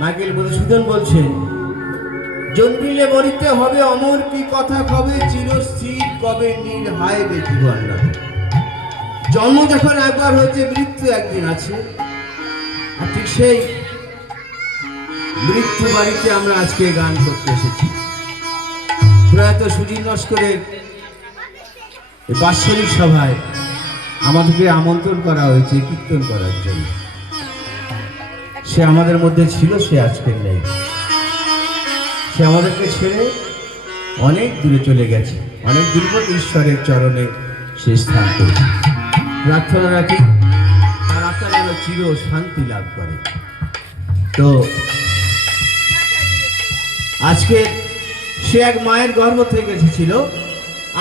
Michael Madhusudan বলছেন, জন্মিলে মরিতে হবে অমর কি কথা কবে, চিরস্থির কবে নির্হায় বে জীবন। জন্ম যখন একবার হয়েছে, মৃত্যু একদিন আছে। আর ঠিক সেই মৃত্যু বাড়িতে আমরা আজকে গান করতে এসেছি। প্রয়াত সুজিত নস্করের বাৎসরিক সভায় আমাদেরকে আমন্ত্রণ করা হয়েছে কীর্তন করার জন্য। সে আমাদের মধ্যে ছিল, সে আজকে নেই। সে আমাদেরকে ছেড়ে অনেক দূরে চলে গেছে, অনেক দূর পর ঈশ্বরের চরণে সে স্থান করেছে। প্রার্থনা রাখি তার আত্মা যেন চির শান্তি লাভ করে। তো আজকে সে এক মায়ের গর্ভ থেকে এসেছিল,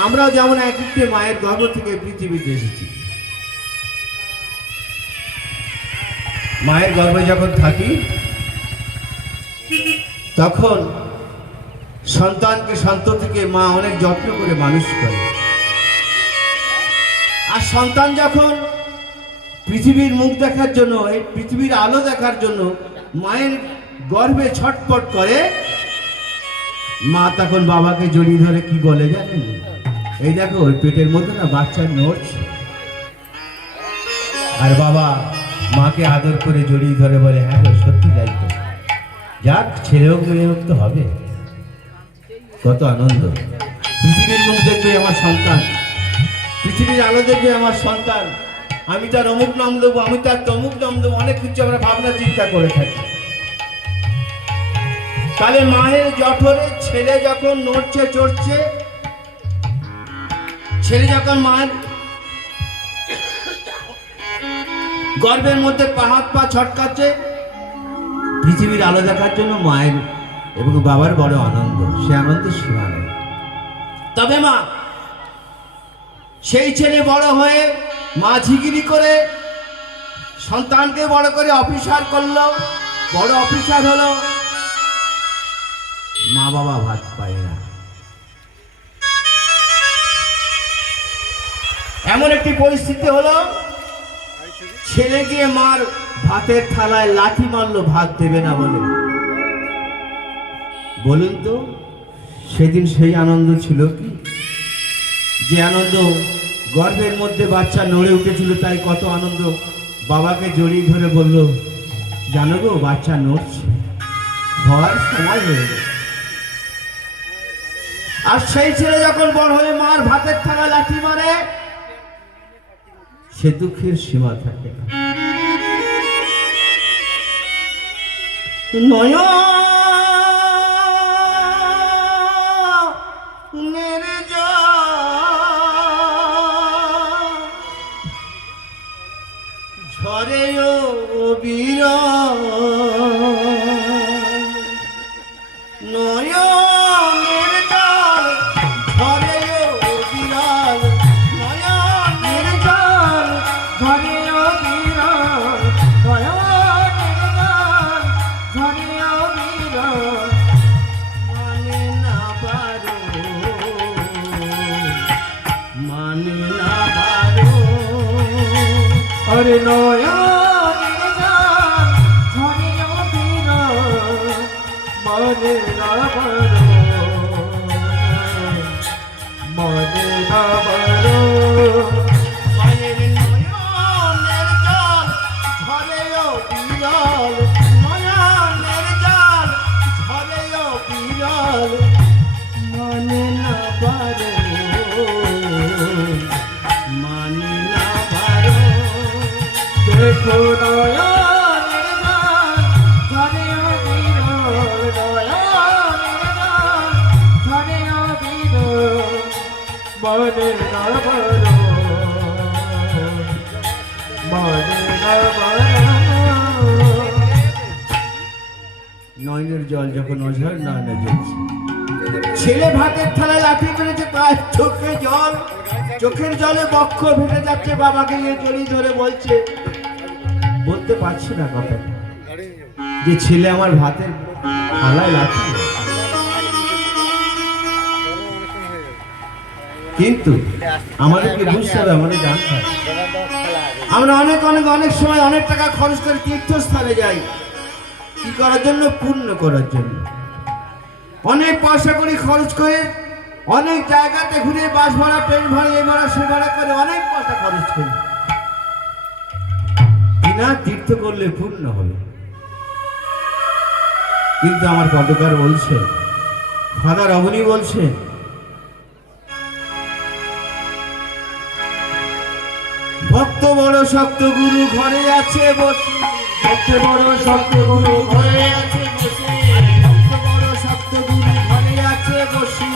আমরাও যেমন এক একটি মায়ের গর্ভ থেকে পৃথিবীতে এসেছি। মায়ের গর্ভে যখন থাকি তখন সন্তানকে সন্ততিকে মা অনেক যত্ন করে মানুষ করে। আর সন্তান যখন পৃথিবীর মুখ দেখার জন্য, এই পৃথিবীর আলো দেখার জন্য মায়ের গর্ভে ছটপট করে, মা তখন বাবাকে জড়িয়ে ধরে কি বলে জানেন? এই দেখো ওই পেটের মধ্যে না বাচ্চা নড়ছে। আর বাবা মাকে আদর করে জড়িয়ে ধরে বলে, হ্যাঁ গো সত্যি যাই তো, যাক ছেলে হোক মেয়ে হোক তো হবে। কত আনন্দ! পৃথিবীর মুখ দেখবে আমার সন্তান, পৃথিবীর আলো দেখবে আমার সন্তান, আমি তার অমুক নাম দেবো, আমি তার তমুক নাম দেবো, অনেক কিছু আমরা ভাবনা চিন্তা করে থাকি। তাহলে মায়ের জঠরে ছেলে যখন নড়ছে চড়ছে, ছেলে যখন মায়ের গর্ভের মধ্যে হাত পা ছটকাচ্ছে, পৃথিবীর আলো দেখার জন্য মায়ের এবং বাবার বড় আনন্দ, সে আনন্দের সীমা নেই। তবে মা সেই ছেলে বড় হয়ে মা ঝিগিরি করে সন্তানকে বড় করে অফিসার করলো, বড় অফিসার হলো, মা বাবা ভাত পায় না। এমন একটি পরিস্থিতি হলো, ছেলে গিয়ে মার ভাতের থালায় লাথি মারলো ভাত দেবে না বলে। বলুন তো সেদিন সেই আনন্দ ছিল কি? যে আনন্দ গর্ভের মধ্যে বাচ্চা নড়ে উঠেছিল, তাই কত আনন্দ। বাবাকে জড়িয়ে ধরে বলল, জানো গো বাচ্চা নড়ছে, হওয়ার সময় হয়ে গেছে। আর সেই ছেলে যখন বড় হয়ে মার ভাতের থালা লাথি মারে, সে দুঃখের সীমা থাকে না। নয়নের ঝরে বিরল, নয়নের জল ঝরে বিরল, নয়নের জল ঝরে বিরল, নয়নের জল ঝরে বিরল, মানে না পারো, মানে না পারো। আরে নয়নের জল ঝরে বিরল, মানে না পারো, মানে না পারো। মায়ের নয়নের জল ঝরে বিরল, নয়নের জল ঝরে বিরল, মানে না পারো, মানে না পারো। দেখো নয়নের জল ঝরে বিরল, নয়নের জল ঝরে বিরল, মানে না পারো, মানে না পারো। নয়নের জল যখন অঝর নয়নে জ্বলছে, ছেলে ভাতের থালা লাথি করেছে, তার চোখে জল, চোখের জলে বক্ষ ভেঙে যাচ্ছে। বাবাকে নিয়ে জড়িয়ে ধরে বলছে, বলতে পারছি না কথাটা, যে ছেলে আমার ভাতের থালায় লাথি। কিন্তু আমাদেরকে বুঝতে হবে, আমাদের জানতে হবে, আমরা অনেক অনেক অনেক সময় অনেক টাকা খরচ করে তীর্থস্থানে যাই, কি করার জন্য? পূর্ণ করার জন্য। অনেক পয়সা করে খরচ করে অনেক জায়গাতে ঘুরে, বাস ভাড়া, ট্রেন ভাড়া, এই ভাড়া সে ভাড়া করে অনেক পয়সা খরচ করি, কিনা তীর্থ করলে পূর্ণ হবে। কিন্তু আমার পদকার বলছে, ফাদার অবনী বলছে, ভক্ত বড় শক্ত গুরু ঘরে আছে বসে, ভক্ত বড় শক্ত গুরু ঘরে আছে বসে, ভক্ত বড় শক্ত গুরু ঘরে আছে বসে,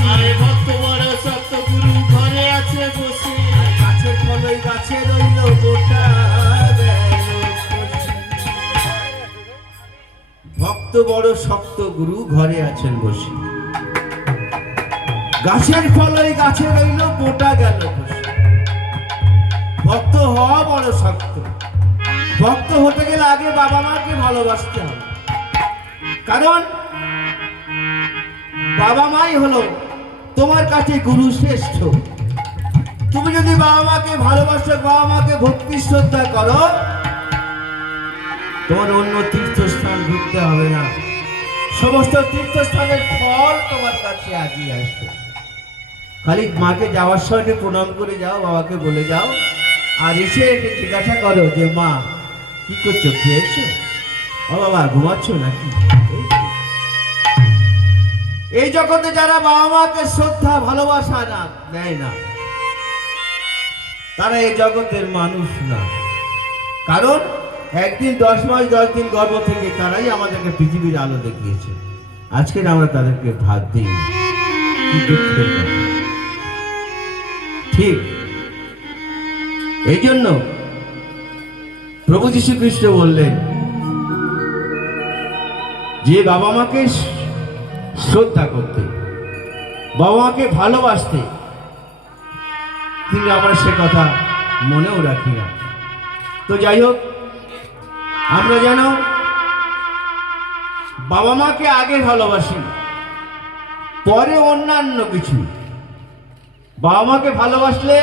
ভক্ত বড় শক্ত গুরু ঘরে আছে বসে, গাছের ফলই গাছে রইল গোটা গেল। ভক্ত বড় শক্ত গুরু ঘরে আছেন বসে, গাছের ফলই গাছে রইল গোটা গেল বসে। ভক্ত হওয়া বড় শক্ত, ভক্ত হতে গেলে আগে বাবা মাকে ভালোবাসতে হবে, কারণ বাবা মাই হলো তোমার কাছে গুরু শ্রেষ্ঠ। তুমি যদি বাবা মাকে ভালোবাসো, বাবা মাকে ভক্তি শ্রদ্ধা করো, তোমার অন্য তীর্থস্থান ঘুরতে হবে না, সমস্ত তীর্থস্থানের ফল তোমার কাছে আগিয়ে আসবে। খালি মাকে যাওয়ার সময় প্রণাম করে যাও, বাবাকে বলে যাও, আর এসে একে জিজ্ঞাসা করো যে মা কি করছো, খেয়েছো, ও বাবা ঘুমাচ্ছ নাকি। এই জগতে যারা বাবা মাকে শ্রদ্ধা ভালোবাসা না দেয় না, তারা এই জগতের মানুষ না। কারণ একদিন 10 মাস 10 দিন গর্ভ থেকে তারাই আমাদেরকে পৃথিবীর আলো দেখিয়েছে। আজকে আমরা তাদেরকে ভাত দিই, কি দুঃখের কথা। ঠিক এই জন্য প্রভু যীশু খ্রিস্ট বললেন যে বাবা মাকে শ্রদ্ধা করতে, বাবা মাকে ভালোবাসতে, কিন্তু আমরা সে কথা মনেও রাখি না। তো যাই হোক, আমরা যেন বাবা মাকে আগে ভালোবাসি, পরে অন্যান্য কিছু। বাবা মাকে ভালোবাসলে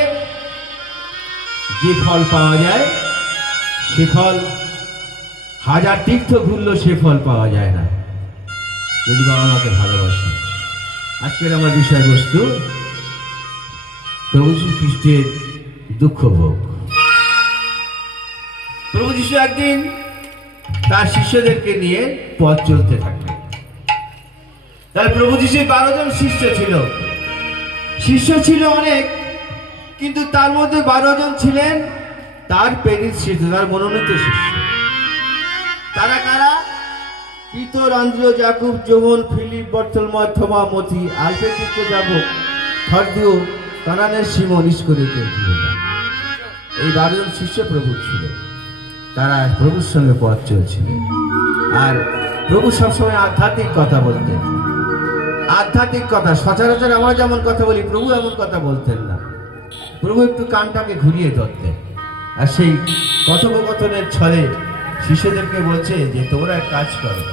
যে ফল পাওয়া যায়, সে ফল হাজার তীর্থ ঘুরলেও সে ফল পাওয়া যায় না যদি বাবা মাকে ভালোবাসি। আজকের আমার বিষয়বস্তু প্রভু যীশু খ্রিস্টের দুঃখ ভোগ। প্রভু যীশু একদিন তার শিষ্যদেরকে নিয়ে পথ চলতে থাকলেন। তার প্রভু যীশুর 12 জন শিষ্য ছিল অনেক, কিন্তু তার মধ্যে 12 জন ছিলেন তার প্রেরিত শিষ্য, তার মনোনীত শিষ্য। তারা কারা? পিতর, আন্দ্রেয়, যাকুব, যোহন, ফিলিপ, বর্থলময়, থোমা, মথি, আলফে পুত্র যাবক, থর্দিও, কানানের সিমন, ইস্করিওত ইহুদা। এই 12 জন শিষ্য প্রভুর ছিলেন। তারা প্রভুর সঙ্গে পথ চলছিলেন। আর প্রভু সবসময় আধ্যাত্মিক কথা বলতেন। আধ্যাত্মিক কথা, সচরাচর আমরা যেমন কথা বলি, প্রভু এমন কথা বলতেন না। প্রভু একটু কানটাকে ঘুরিয়ে ধরতেন, আর সেই কথোপকথনের ছলে শিষ্যদেরকে বলছে যে তোমরা এক কাজ করো,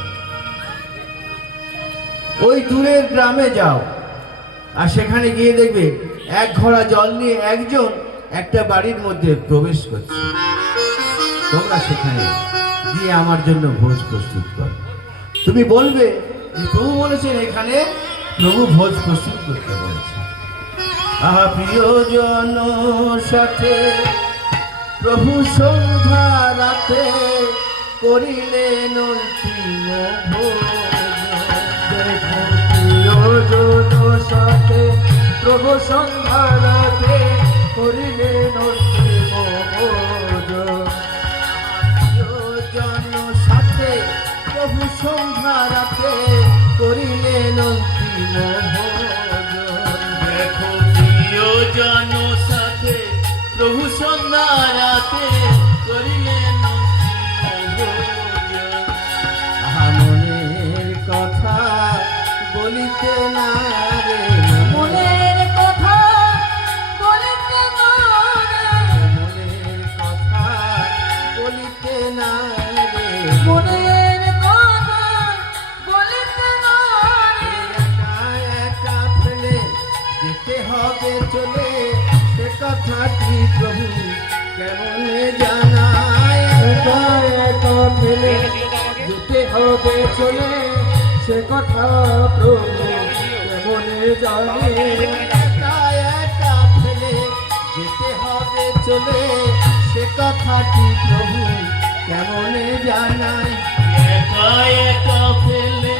ওই দূরের গ্রামে যাও, আর সেখানে গিয়ে দেখবে এক ঘড়া জল নিয়ে একজন একটা বাড়ির মধ্যে প্রবেশ করছে। তোমরা সেখানে গিয়ে আমার জন্য ভোজ প্রস্তুত করো। তুমি বলবে যে প্রভু বলেছেন এখানে প্রভু ভোজ প্রস্তুত করতে বলেছে। আহা প্রিয়জন সাথে প্রভু সন্ধ্যা রাতে করিলেন অন্তিম ভোজ। প্রিয়জন সাথে প্রভু সন্ধ্যা রাতে করিলেন অন্তিম ভোজ। প্রিয়জন সাথে প্রভু সন্ধ্যা রাতে করিলেন অন্তিম ভোজ। দেখো প্রিয়জন সাথে প্রভু সন্ধ্যা রাতে করিলেন মনের কথা বলিতে না রে, মনের কথা বলিতে না রে, মনের কথা বলিতে না রে, মনের কথা বলিতে না রে। একা একা ফেলে যেতে হবে চলে, সে কথাটি প্রভু কেমনে জানায়। একা একা ফেলে যেতে হবে চলে, সে কথা প্রভু কেমনে জানে। একা একা ফেলে যেতে হবে চলে, সে কথাটি প্রভু কেমনে জানায়। একা একা ফেলে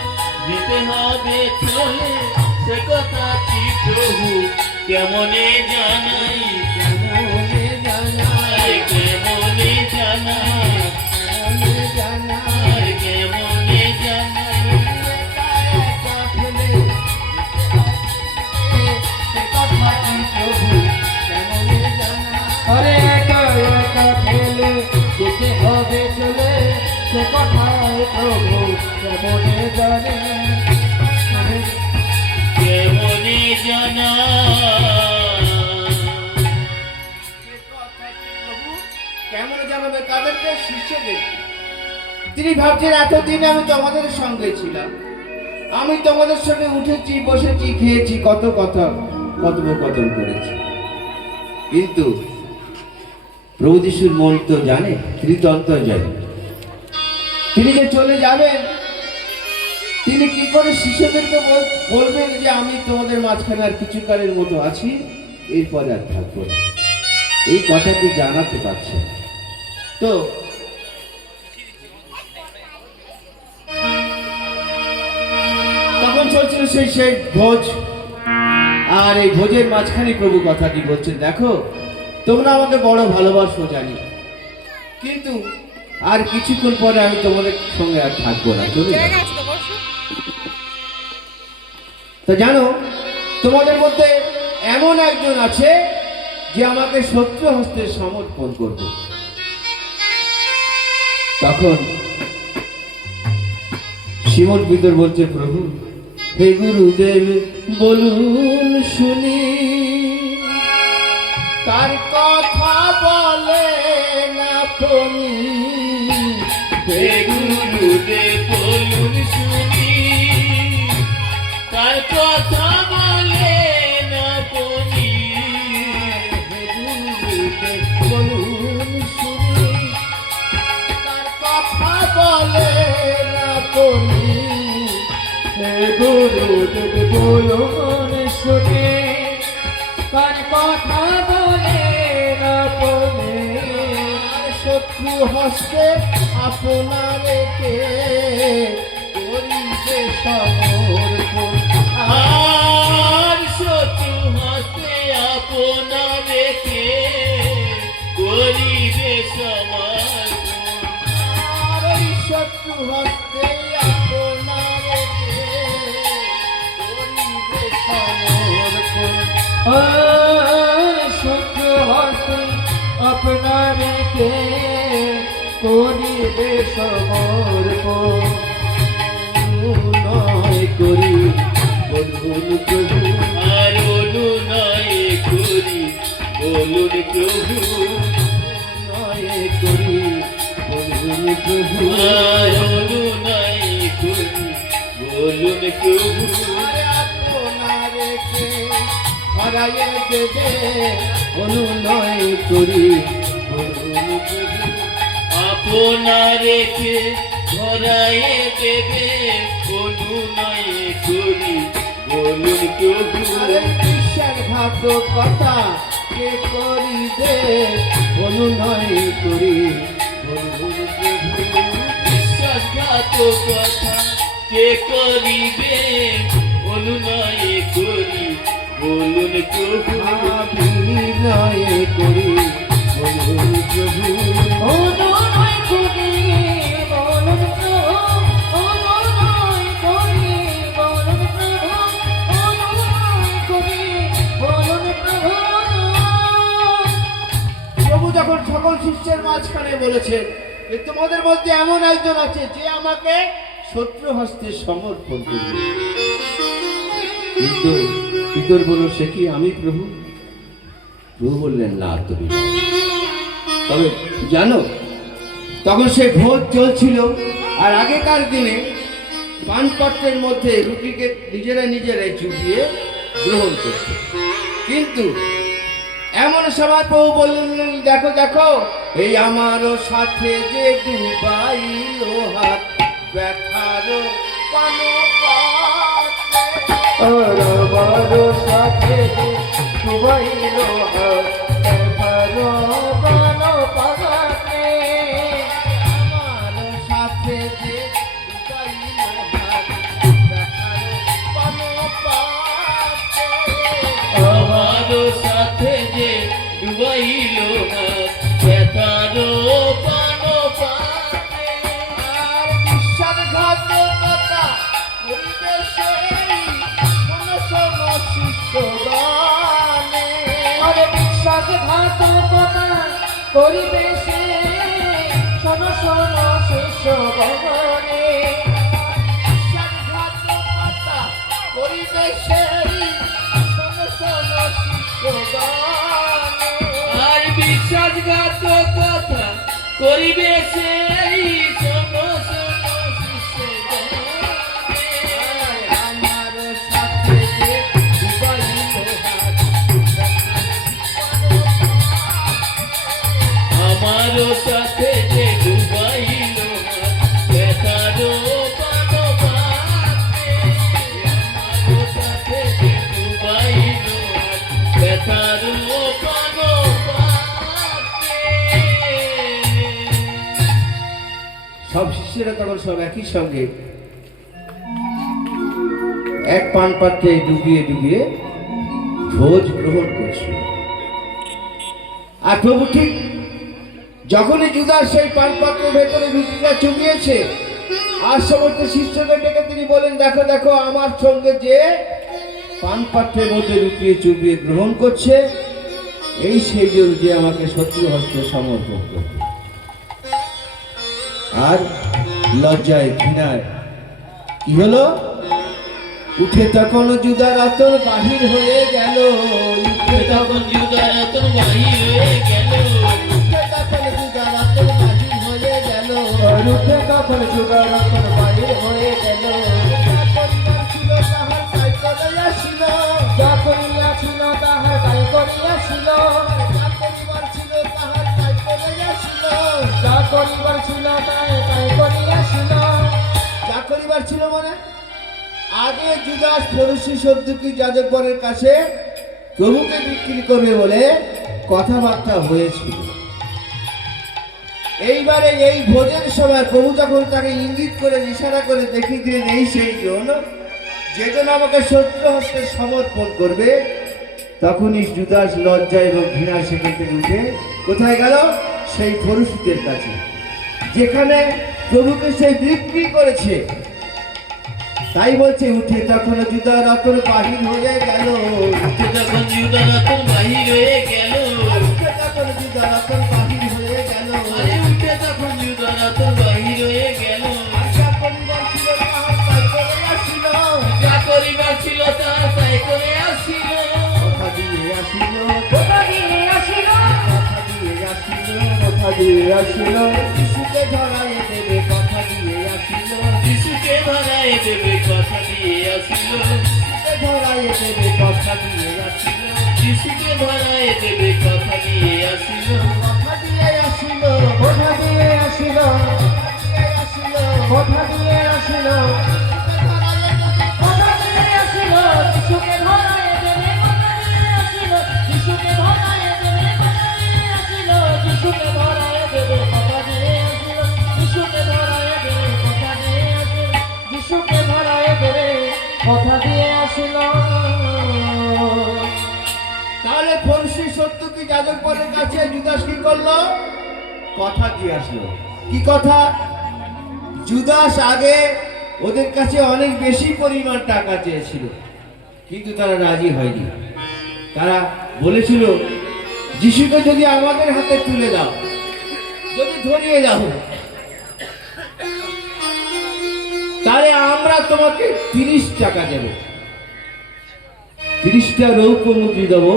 যেতে হবে চলে, সে কথাটি প্রভু কেমনে জানাই। কেমনে জানাই, কেমনে জানাই, কেমনে জানাই, কেমনে জানাই। একা ফেলে সে কথাটি প্রভু কেমনে জানাই। আরে একা একা ফেলে যেতে হবে চলে, সে কথাই প্রভু কেমনে জানে। কেমনে জানা কেমনে জানাবে? কারণ তাদেরকে শিষ্যদের। তিনি ভাবছেন এতদিন আমি তোমাদের সঙ্গে ছিলাম, আমি তোমাদের সঙ্গে উঠেছি, বসেছি, খেয়েছি, কত কথা কথোপকথন করেছি, কিন্তু প্রভু যিশুর মন তো জানে, তিনি তো অন্তর জানে। তিনি যে চলে যাবেন, তিনি কি করে শিষ্যদেরকে বলবেন যে আমি তোমাদের মাঝখানে আর কিছুকালের মতো আছি, এরপরে আর থাকবো না, এই কথাটি জানাতে পারছে। তো তখন চলছিল সেই ভোজ, আর এই ভোজের মাঝখানে প্রভু কথাটি বলছেন, দেখো তোমরা আমাকে বড় ভালোবাসো জানি, কিন্তু আর কিছুক্ষণ পরে আমি তোমাদের সঙ্গে আর থাকবো না, চলে যাবো। তো জানো, তোমাদের মধ্যে এমন একজন আছে যে আমাকে শত্রু হস্তে সমর্পণ করবে। তখন শিমন পিতর বলছে, প্রভু হে গুরুদেব বলুন শুনি, তার কথা বলে না প্রণী। হে গুরুদেব বলুন শুনি, তার কথা বলে না প্রণী। হে গুরুদেব বলুন শুনি, তার কথা বলে না প্রণী। হে গুরুদেব বলুন শুনি, তার কথা বলে না প্রণী। শত্রু হস্তে আপনারে কে করিবে সমর্পণ, আর শত্রু হস্তে আপনারে কে করিবে সমর্পণ, আর ওই শত্রু হস্তে আপনারে কে করিবে সমর্পণ, আর শত্রু হস্তে আপনারে কে করিবে সমর্পণ। নয় করি বলুন প্রভু, আর অনুনয় করি বলুন প্রভু, নয় করি বলুন প্রভু, আর অনুনয় করি বলুন প্রভু। আপনারে কে হারাইয়ে দেবে, অনুনয় করি বলুন প্রভু, আপনারে কে ধরাইয়ে দেবে, অনুনয় করি বলুন প্রভু। বিশ্বাসঘাতকতা কে করিবে, অনুনয় করি বলুন প্রভু। বিশ্বাসঘাতকতা কে করিবে, অনুনয় করি বলুন প্রভু। বিনয় করি বলুন প্রভু, অনুনয় করি বলুন প্রভু, অনুনয় করি বলুন প্রভু, অনুনয় করি বলুন প্রভু। প্রভু যখন সকল শিষ্যের মাঝখানে বলেছেন যে তোমাদের মধ্যে এমন একজন আছে যে আমাকে শত্রু হস্তে সমর্পণ করবে, কিন্তু পিতর বলল, সে কি আমি প্রভু? প্রভু বললেন, না তুমি নও। তবে জানো, তখন সে ভোজ চলছিল, আর আগেকার দিনে পানপত্রের মধ্যে রুটিকে নিজেরাই চুপিয়ে গ্রহণ করত, কিন্তু এমন সময় প্রভু বললেন, দেখো দেখো এই আমারও সাথে যে ডুবাইল হাত, ব্যথার আমারও সাথে যে ডুবাইল হাত, ব্যথার পাগাতে। আমারও সাথে যে ডুবাইল হাত, ব্যথার পাগাতে। আমারও সাথে যে ডুবাইল হাত, ব্যথার পাগাতে। আর বিশ্বাসঘাতকতা করিবে সেই, শোনো শোনো শিষ্যগণে। আরে বিশ্বাসঘাতকতা করিবে সেই, শোনো শোনো শিষ্যগণে। বিশ্বাসঘাতকতা করিবে সেই, শোনো শোনো শিষ্যগণে। আর বিশ্বাসঘাতকতা করিবে সেই শোনো শোনো শিষ্যগণ। আমার সাথে যে ডুবাইল হাত, আমারও সাথে যে ডুবাইল হাত, ব্যথারও পানো পাতে। আমারও সাথে যে ডুবাইল হাত, ব্যথারও পানো পাতে। সব শিষ্যরা তখন সব একই সঙ্গে এক পান পাত্রে ডুবিয়ে ডুবিয়ে ভোজ গ্রহণ করছিল। আর প্রভু ঠিক যখনই জুদাস সেই পান পাত্রের ভেতরে রুটিটা চুবিয়েছে, আর সমস্ত শিষ্যদের ডেকে তিনি বলেন, দেখো দেখো আমার সঙ্গে যে পান পাত্রের মধ্যে রুটিয়ে চুবিয়ে গ্রহণ করছে, এই সেই যে আমাকে শত্রু হস্তে সমর্পণ করবে। আর লজ্জায় ঘৃণায় কি হলো, উঠে তখন জুদার আতর বাহির হয়ে গেল। উঠে তখন জুদার আতর বাহির হয়ে গেল। তখন জুদার আতর বাহির হয়ে গেল। উঠে তখন জুদার আতর বাহির হয়ে গেল। যা করিয়াছিল তাহার তাই করিয়াছিল। যা করিবার ছিল তাহার তাই করিয়াছিল। যা করিবার ছিল তাই করিয়াছিল। যা করিবার ছিল মানে আগে জুদাস ফরুসি সদ্দুকি যাজকবরের কাছে প্রভুকে বিক্রি করবে বলে কথাবার্তা হয়েছিল। এইবারে এই ভোজের সময় প্রভু যখন তাকে ইঙ্গিত করে ইশারা করে দেখিয়ে দিলেন, এই সেই জন যেজন আমাকে শত্রু হস্তে সমর্পণ করবে, তখনই জুদাস লজ্জা এবং ঘৃণা সেখান থেকে উঠে কোথায় গেল, সেই ফরুসিদের কাছে, যেখানে প্রভুকে সেই বিক্রি করেছে। তাই বলছে, উঠে তখন জুদার আতর বাহির হয়ে গেল। উঠে তখন জুদার আতর বাহির হয়ে গেল। উঠে তখন জুদার আতর বাহির হয়ে গেল। আরে উঠে তখন জুদার আতর বাহির হয়ে গেল। আশা পরিবার ছিল তাহার তাই করে আসিল। যা করিবার ছিল তাহার তাই করে আসিল। কথা দিয়ে আসিল। কথা দিয়ে আসিল। কথা দিয়ে আসিল। কথা দিয়ে আসিল। যিশুকে ধরাইয়ে দেবে কথা দিয়ে আসিল। যিশুকে ধরায় দেবে কথা দিয়ে আসিল। যিশুকে ধরাইয়ে দেবে কথা দিয়ে আসিল। যিশুকে ধরায় দেবে কথা দিয়ে আসিল। কথা দিয়ে আসিল। কথা দিয়ে আসিল। কথা দিয়ে আসিল। কথা দিয়ে আসিল। যিশুকে ধরায় দেবে কথা দিয়ে আসিল। যিশুকে ধরায় দেবে কথা দিয়ে আসিল। যিশুকে ধরায় দেবে কথা দিয়ে আসিল। যিশুকে ধরায় দেবে কথা দিয়ে আসিল। যিশুকে ধরায় দেবে কথা দিয়ে আসিল। তাহলে ফরসি সদ্দুকি যাজকবরের কাছে জুদাস কি করলো, কথা দিয়ে আসলো। কি কথা? জুদাস আগে ওদের কাছে অনেক বেশি পরিমাণ টাকা চেয়েছিল, কিন্তু তারা রাজি হয়নি। তারা বলেছিল, যিশুকে যদি আমাদের হাতে তুলে দাও, যদি ধরিয়ে দাও, তাহলে আমরা তোমাকে 30 টাকা দেব, 30টা রৌপ্য মুদ্রা দেবো,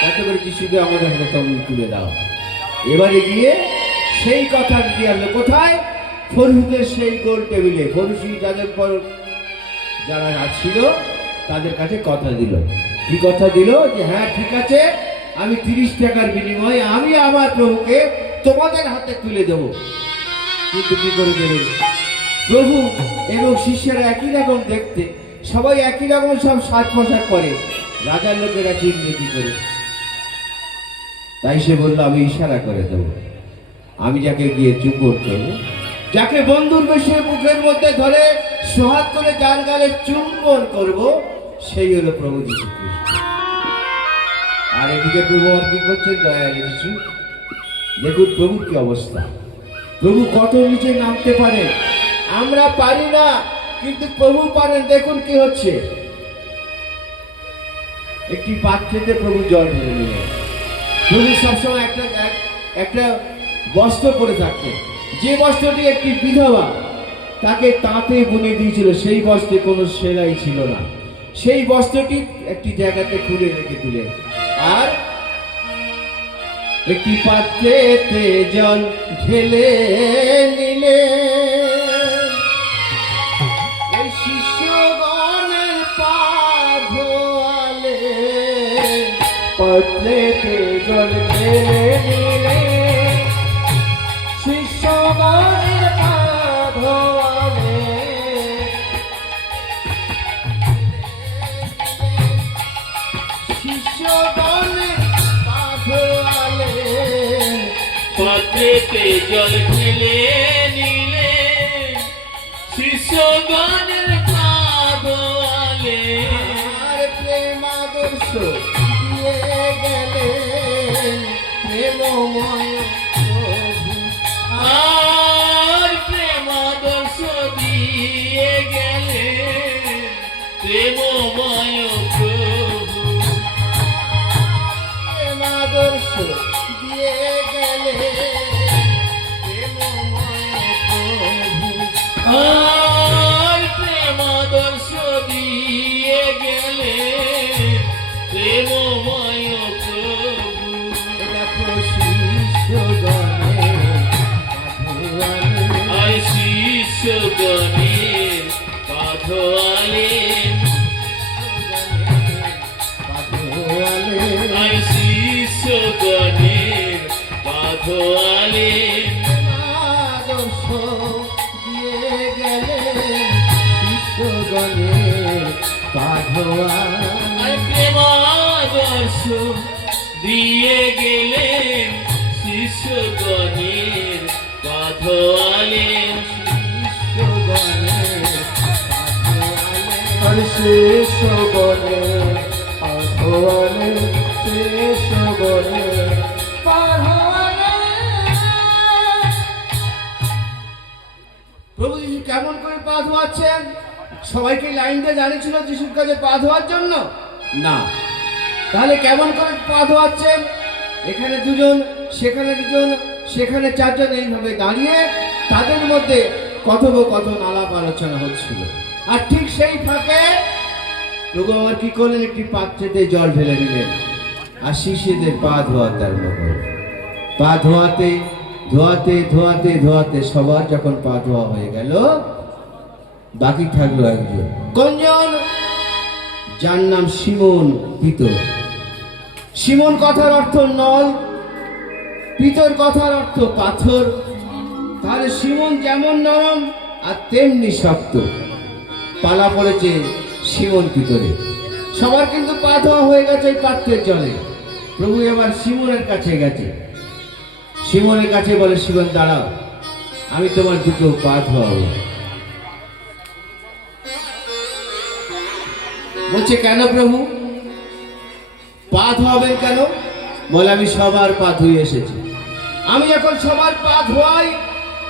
তাতে করে যিশুকে আমাদের হাতে তুমি তুলে দাও। এবারে গিয়ে সেই কথা দিয়ে আসলো কোথায়, ফরুসিদের সেই গোল টেবিলে। ফরুসি যাজকবর যারা ছিল তাদের কাছে কথা দিল। কি কথা দিল, যে হ্যাঁ ঠিক আছে, আমি 30 টাকার বিনিময়ে আমি আমার প্রভুকে তোমাদের হাতে তুলে দেব। কিন্তু কি করে দেবে, প্রভু এবং শিষ্যরা একই রকম দেখতে, সবাই একই রকম সব সাজ পোশাক করে, রাজার লোকেরা চিনবে কি করে? তাই সে বলল, আমি ইশারা করে দেবো, আমি যাকে গিয়ে চুপড় করবো, যাকে বন্ধুর বেশে মুখের মধ্যে ধরে সোহাগ করে যার গালে চুম্বন করব, সেই হলো প্রভু যীশু খ্রিস্ট। আর এদিকে প্রভু আর কি করছেন, দয়াল যিশু। দেখুন প্রভুর কি অবস্থা, প্রভু কত নিচে নামতে পারে, আমরা পারি না, কিন্তু প্রভু পারেন। দেখুন কি হচ্ছে, একটি পাত্রেতে প্রভু জল ঢেলে নিলেন। প্রভু সবসময় একটা বস্ত্র পরে থাকতেন, যে বস্ত্রটি একটি বিধবা তাকে তাঁতে বুনে দিয়েছিল, সেই বস্ত্রে কোনো সেলাই ছিল না। সেই বস্ত্রটি একটি জায়গাতে খুলে রেখে দিলেন, আর একটি পাত্রেতে জল ঢেলে নিলে এই শিষ্যগণের পা ধোয়ালে, পাত্রেতে জল ঢেলে নিলে শিষ্যগণের পা ধোয়ালে, শিষ্যগণের পা ধোয়ালে, পাত্রেতে জল ঢেলে নিলে শিষ্যগণের পা ধোয়ালে, আর প্রেমাদর্শ দিয়ে গেলেন প্রেমময় প্রভু। আর প্রেমাদর্শ দিয়ে গেলে প্রেমময় প্রভু। প্রেমাদর্শ দিয়ে গেলেন প্রেমময় প্রভু। আর প্রেমাদর্শ দিয়ে গেলে প্রেমময় প্রভু। দেখো শিষ্যগণে আয় শিষ্যগণের পা ধোয়ালে, আয় শিষ্যগণের পা ধোয়ালে, আদর্শ দিয়ে গেলেন শিষ্যগণের পা ধোয়ালে। আয় প্রেমাদর্শ দিয়ে গেলেন শিষ্যগণের পা ধোয়ালে, শিষ্যগণে পাঠোয়ালে, শিষ্যগণে প্রভু যিশু কেমন করে পা ধোয়াচ্ছেন? সবাইকে লাইন দিয়ে দাঁড়িয়েছিল যিশুর কাছে পা ধোয়ার জন্য? না। তাহলে কেমন করে পা ধোয়াচ্ছেন? এখানে দুজন, সেখানে দুজন, সেখানে চারজন, এইভাবে দাঁড়িয়ে তাদের মধ্যে কথোপকথন আলাপ আলোচনা হচ্ছিল। আর ঠিক সেই ফাঁকে প্রভু আমার কি করলেন? একটি পাত্রেতে জল ঢেলে দিলেন আর শিষ্যদের পা ধোয়াতে আরম্ভ করলেন। পা ধোয়াতে ধোয়াতে ধোয়াতে ধোয়াতে সবার যখন পা ধোয়া হয়ে গেল, বাকি থাকলো একজন। কোনজন? যার নাম সিমন পিতর। সিমন কথার অর্থ নল, পিতর কথার অর্থ পাথর। তাহলে সিমন যেমন নরম আর তেমনি শক্ত। পালা পড়েছে সিমন পিতরে। সবার কিন্তু পা ধোয়া হয়ে গেছে এই পাত্রের জলে। প্রভু এবার সিমনের কাছে গেছে। সিমনের কাছে বলে, সিমন দাঁড়াও, আমি তোমার দুটো পা ধোয়াবো। বলছে, কেন প্রভু? পা ধোয়াবেন কেন? বলে, আমি সবার পা ধুয়ে এসেছি। আমি যখন সবার পা ধোয়াই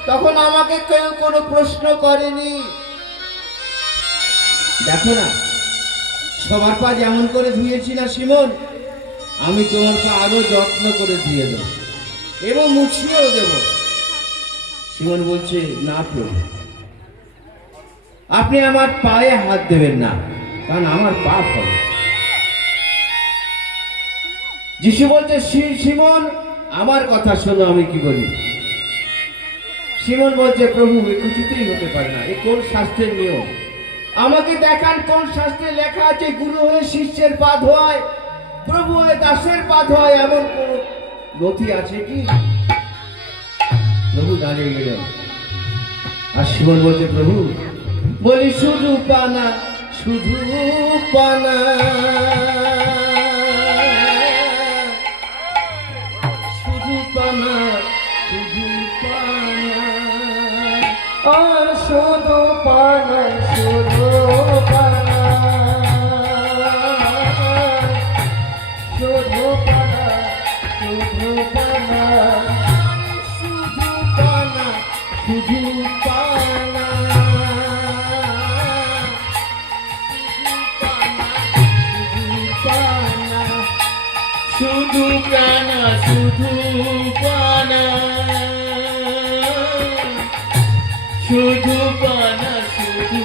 তখন আমাকে কেউ কোনো প্রশ্ন করেনি। দেখো না, সবার পা যেমন করে ধুয়েছি না সিমন, আমি তোমার পা আরো যত্ন করে ধুয়ে দেব এবং মুছিয়েও দেব। সিমন বলছে, না প্রভু, আপনি আমার পায়ে হাত দেবেন না, কারণ আমার পা হবে। যিশু বলছে, সিমন আমার কথা শোনো, আমি কি বলি। সিমন বলছে, প্রভু এ কিছুতেই হতে পারে না, এ কোন শাস্ত্রের নিয়ম? আমাকে দেখান কোন শাস্ত্রে লেখা আছে গুরু হয়ে শিষ্যের পা ধোয়ায়, প্রভু হয়ে দাসের পা ধোয়ায়, এমন কোন নথি আছে কি? প্রভু দাঁড়িয়ে গেলেন আর সিমন বলছে, প্রভু বলি শুধু পানা, শুধু পানা, শুধু পানা, শুধু পানা, আর শুধু পানা, শুধু পানা, শুধু পানা, শুধু পানা, শুধু পানা, শুধু পানা, শুধু পানা, শুধু পানা, শুধু পানা, শুধু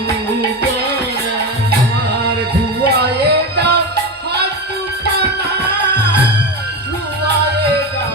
পানা। আমার ধুয়ায়ে দাও হাত দুখানা, ধুয়ায়ে দাও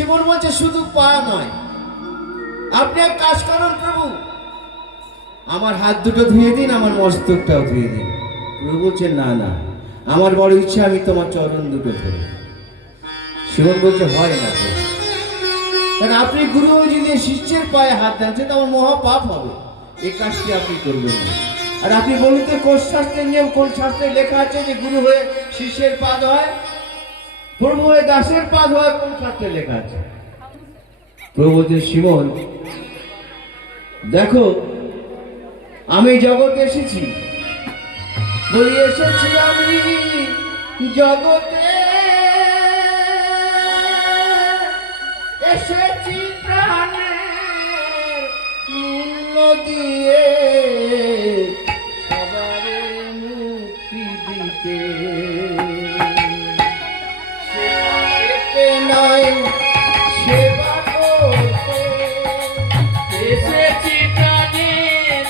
শিমন বলছে শুধু পা নয়, আপনি এক কাজ করুন প্রভু, আমার হাত দুটো ধুয়ে দিন, আমার মস্তকটাও ধুয়ে দিন। প্রভু বলছে না না, আমার বড় ইচ্ছা আমি তোমার চরণ দুটো ধরি। শিমন বলছে হয় না তো, কারণ আপনি গুরু হয়ে যদি শিষ্যের পায়ে হাত দেন সেটা আমার মহা পাপ হবে, এই কাজটি আপনি করবেন না। আর আপনি বলুন তো কোন শাস্ত্রের নিয়ম, কোন শাস্ত্রে লেখা আছে যে গুরু হয়ে শিষ্যের পা ধোয়, প্রভু হয়ে দাসের পা ধোয়, কোন শাস্ত্রে লেখা আছে? প্রভু বলছে শিমন দেখো, আমি জগতে এসেছি, বলি এসেছি আমি জগতে, এসেছি প্রাণের মূল্য দিয়ে সবারে মুক্তি দিতে, সেবা পেতে নয় সেবা করতে, এসেছি প্রাণের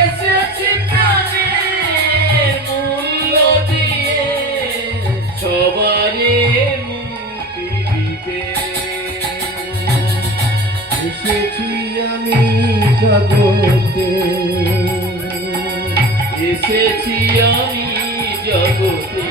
এসেছি প্রাণের মূল্য দিয়ে সবারে মুক্তি দিতে। এসেছি আমি জগতে, এসেছি আমি জগতে